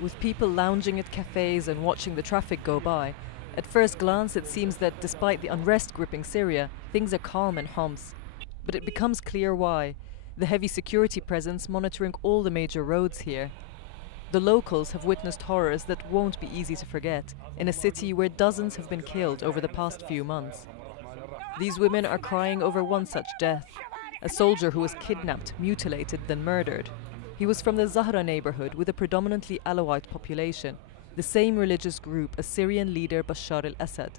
With people lounging at cafes and watching the traffic go by, at first glance it seems that despite the unrest gripping Syria, things are calm in Homs. But it becomes clear why. The heavy security presence monitoring all the major roads here. The locals have witnessed horrors that won't be easy to forget, in a city where dozens have been killed over the past few months. These women are crying over one such death, a soldier who was kidnapped, mutilated, then murdered. He was from the Zahra neighborhood with a predominantly Alawite population, the same religious group as Syrian leader Bashar al-Assad.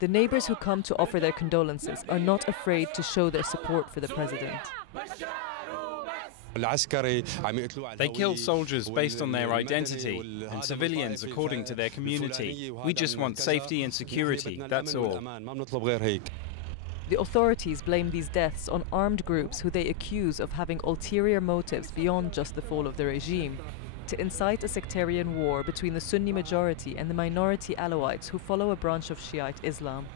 The neighbors who come to offer their condolences are not afraid to show their support for the president. They kill soldiers based on their identity and civilians according to their community. We just want safety and security, that's all. The authorities blame these deaths on armed groups who they accuse of having ulterior motives beyond just the fall of the regime, to incite a sectarian war between the Sunni majority and the minority Alawites who follow a branch of Shiite Islam.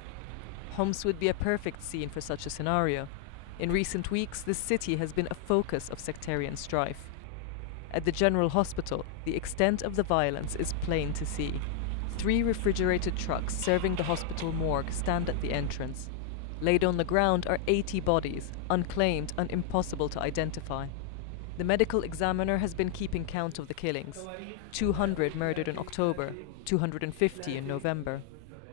Homs would be a perfect scene for such a scenario. In recent weeks, this city has been a focus of sectarian strife. At the General Hospital, the extent of the violence is plain to see. 3 refrigerated trucks serving the hospital morgue stand at the entrance. Laid on the ground are 80 bodies, unclaimed and impossible to identify. The medical examiner has been keeping count of the killings. 200 murdered in October, 250 in November.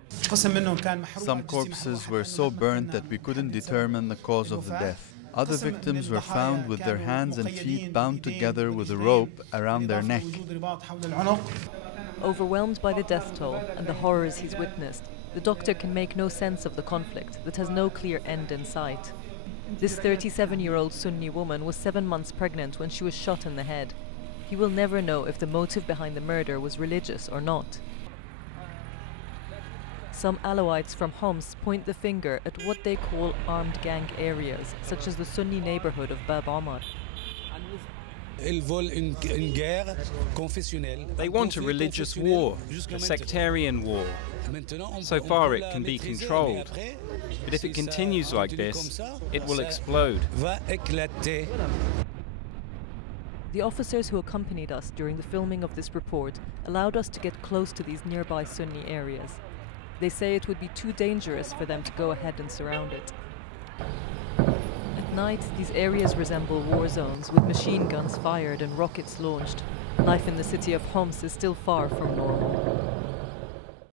Some corpses were so burnt that we couldn't determine the cause of the death. Other victims were found with their hands and feet bound together with a rope around their neck. Overwhelmed by the death toll and the horrors he's witnessed, the doctor can make no sense of the conflict that has no clear end in sight. This 37-year-old Sunni woman was 7 months pregnant when she was shot in the head. He will never know if the motive behind the murder was religious or not. Some Alawites from Homs point the finger at what they call armed gang areas, such as the Sunni neighborhood of Bab Omar. They want a religious war, a sectarian war. So far it can be controlled. But if it continues like this, it will explode. The officers who accompanied us during the filming of this report allowed us to get close to these nearby Sunni areas. They say it would be too dangerous for them to go ahead and surround it. At night, these areas resemble war zones with machine guns fired and rockets launched. Life in the city of Homs is still far from normal.